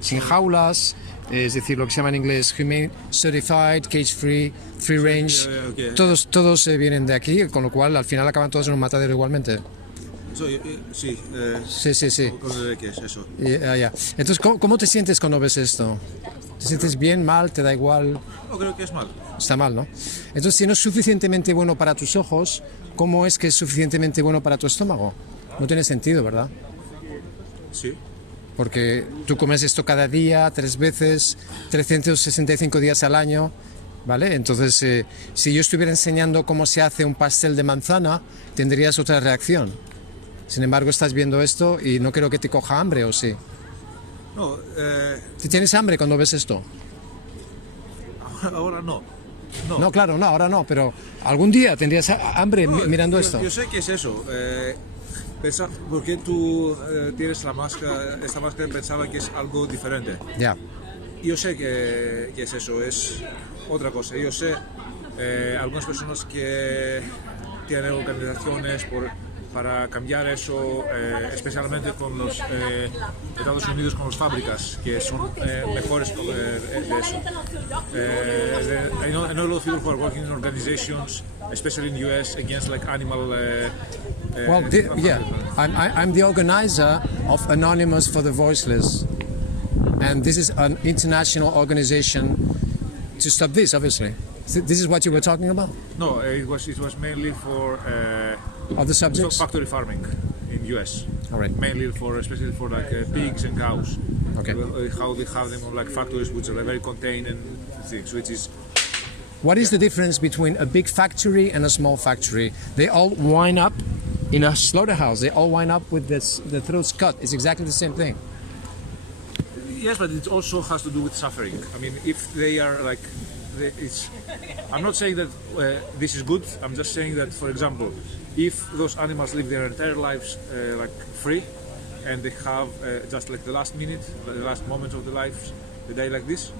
sin jaulas, es decir, lo que se llama en inglés humane certified, cage free, free range. Okay. Todos vienen de aquí, con lo cual al final acaban todos en un matadero igualmente. Sí, Sí. ¿qué es eso? Ya. Entonces, ¿cómo te sientes cuando ves esto? ¿Te sientes bien, mal, te da igual? No creo que es mal. Está mal, ¿no? Entonces, si no es suficientemente bueno para tus ojos, ¿cómo es que es suficientemente bueno para tu estómago? No tiene sentido, ¿verdad? Sí. Porque tú comes esto cada día, 3 veces, 365 días al año, ¿vale? Entonces, si yo estuviera enseñando cómo se hace un pastel de manzana, tendrías otra reacción. Sin embargo, estás viendo esto y no creo que te coja hambre, ¿o sí? No, ¿Te tienes hambre cuando ves esto? ahora no. No, claro, no, ahora no, pero algún día tendrías hambre mirando esto. Yo sé que es eso. Porque tú tienes esta máscara pensaba que es algo diferente. Ya. Yo sé que es eso, es otra cosa. Yo sé algunas personas que tienen organizaciones para cambiar eso, especialmente con los Estados Unidos, con las fábricas, que son mejores de eso. I know a lot of people who are working in organizations, especially in the US, against like animal. I'm the organizer of Anonymous for the Voiceless, and this is an international organization to stop this, obviously. This is what you were talking about? No, it was mainly for Other subjects? factory farming in US. All right. Mainly especially for like pigs and cows. Okay. How they have them on like factories which are very contained and things, which is. What is the difference between a big factory and a small factory? They all wind up in a slaughterhouse. They all wind up with the throats cut. It's exactly the same thing. Yes, but it also has to do with suffering. I mean, if they are like, I'm not saying that this is good. I'm just saying that, for example, if those animals live their entire lives like free, and they have just like the last minute, the last moment of their lives, they die like this.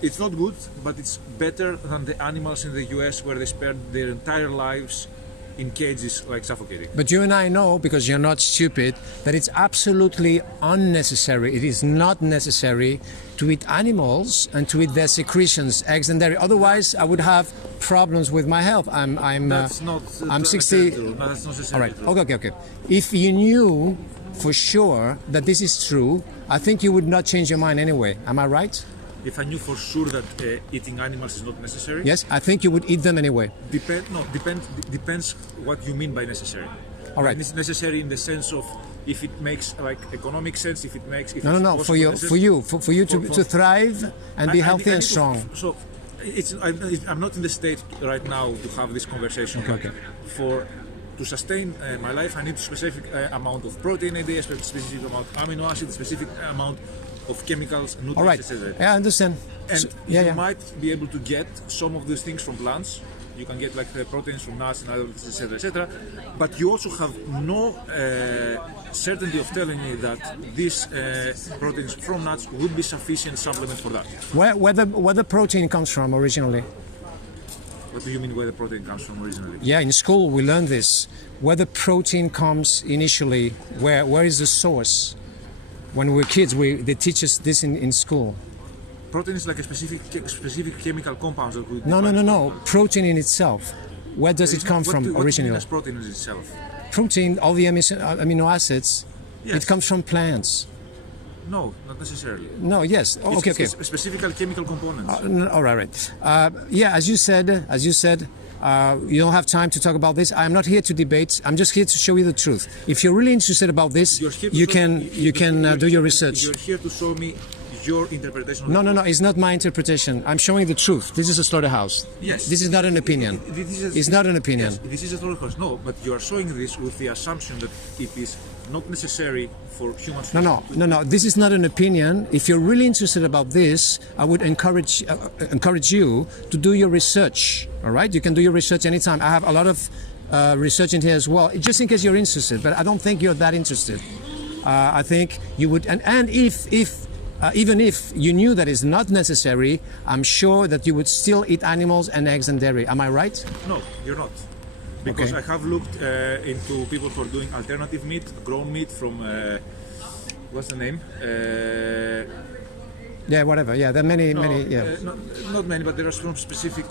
It's not good, but it's better than the animals in the US where they spend their entire lives in cages, like suffocating. But you and I know, because you're not stupid, that it's absolutely unnecessary. It is not necessary to eat animals and to eat their secretions, eggs and dairy. Otherwise, I would have problems with my health. That's not. I'm 60. True. No, that's not necessarily All right. true. Okay. If you knew for sure that this is true, I think you would not change your mind anyway. Am I right? If I knew for sure that eating animals is not necessary. Yes, I think you would eat them anyway. Depends what you mean by necessary. All right. It's necessary in the sense of if it makes like economic sense, if it makes. If No. For you to thrive and be healthy and strong. So, I'm not in the state right now to have this conversation. Okay. To sustain my life, I need a specific amount of protein a day, a specific amount of amino acids, a specific amount of chemicals, nutrients, All right. etc. Yeah, I understand. And you might be able to get some of these things from plants. You can get like the proteins from nuts and other, etc., etc. But you also have no certainty of telling me that these proteins from nuts would be sufficient supplement for that. Where the protein comes from originally? What do you mean where the protein comes from originally? Yeah, in school we learned this. Where the protein comes initially, where is the source? When we were kids, they teach us this in school. Protein is like a specific chemical compounds that we. No. Protein in itself. Where does it come from originally? What do you mean as protein in itself? Protein, all the amino acids, Yes. it comes from plants. No, not necessarily. No, yes. Okay. It's specific chemical components. All right. Yeah, as you said, you don't have time to talk about this. I'm not here to debate. I'm just here to show you the truth. If you're really interested about this, you can do your research. You're here to show me your interpretation of No, it's not my interpretation. I'm showing the truth. This is a slaughterhouse. Yes. This is not an opinion. It's not an opinion. Yes, this is a slaughterhouse. No, but you are showing this with the assumption that it is not necessary for humans. No. This is not an opinion. If you're really interested about this, I would encourage you to do your research. All right? You can do your research anytime. I have a lot of research in here as well, just in case you're interested. But I don't think you're that interested. I think you would, and even if you knew that it's not necessary, I'm sure that you would still eat animals and eggs and dairy. Am I right? No, you're not. Because Okay. I have looked into people who are doing alternative meat, grown meat from, what's the name? Yeah, whatever. Yeah, there are many, No, many. Yeah, not many, but there are some specific.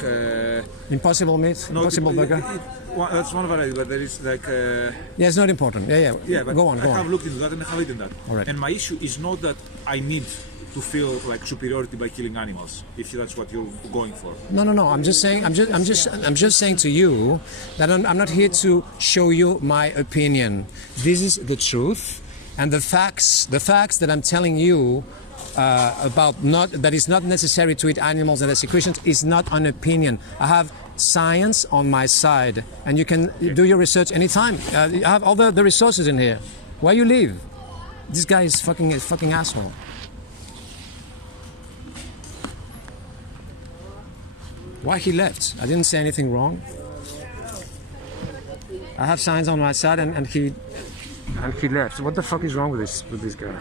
impossible meat, No, impossible burger. That's one variety, but there is like. Yeah, it's not important. Yeah, yeah. Yeah, but Go on, go I have on. looked into that and I have eaten that. All right. And my issue is not that I need to feel like superiority by killing animals, if that's what you're going for. No, no, no. I'm just saying. I'm just saying to you that I'm not here to show you my opinion. This is the truth, and the facts that I'm telling you about not that it's not necessary to eat animals and their secretions is not an opinion. I have science on my side, and you can do your research anytime. I have all the resources in here. Why you leave? This guy is a fucking asshole. Why he left? I didn't say anything wrong. I have signs on my side, and he left. What the fuck is wrong with this guy?